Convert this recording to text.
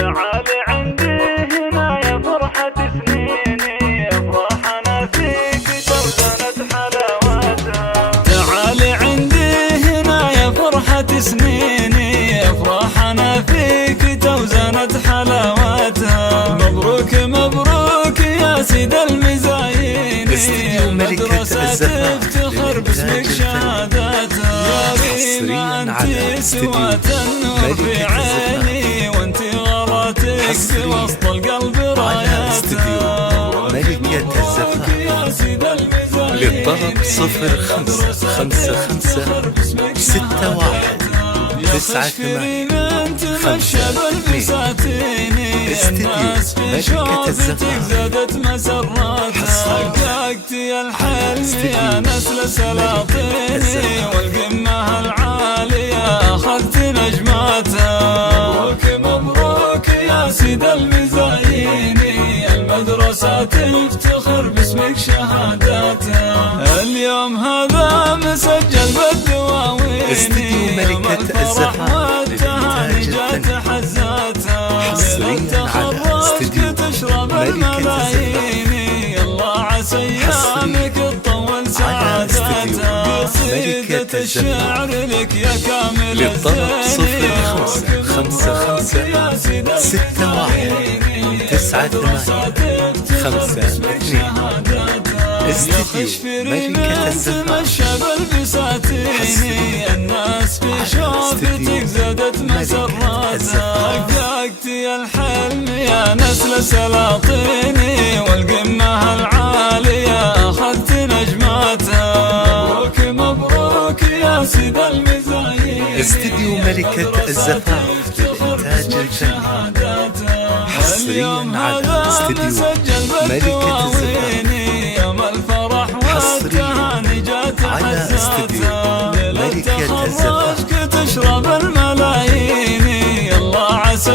تعالي عندي هنا يا فرحة سنيني، أفراحنا فيك توزنت حلاوتها. تعالي عندي هنا يا فرحة سنيني، أفراحنا فيك توزنت حلاوتها. مبروك مبروك يا سيد المزايين، المدرسة تفتخر باسمك شهادتها. يا ريما انت سوى النور في عيني، وانت غراتك في وسط القلب راياتها. ملكة الزفاف. للطلب 0561919852. الناس في شوفتك زادت مسراتها. حققت يا الحلم يا نسل سلاطيني، والقمة العالية أخذت نجماتها. مبروك مبروك يا سيد المزاييني، المدرسة تفتخر باسمك شهاداتها. اليوم هذا مسجل بالدواوين، ملكة الزفاف والتهاني حزاتها. حصريا على استديو تشرب الملايين، الله عسى ايامك تطول سعاداتها. قصيدة الشعر لك يا كامل للطلب 0561919852. استديو ملكة الزفاف. الناس في شوفتك زادت مسراتها. حققت يا الحلم يا نسل سلاطيني، والقمة العالية أخذت نجماتها. مبروك مبروك يا سيد المزايين، استديو ملكة الزفاف للإنتاج الفني. حصريا على استديو ملكة الزفاف. حصريا على استديو ملكة الزفاف. تشرب الملايين، الله عسى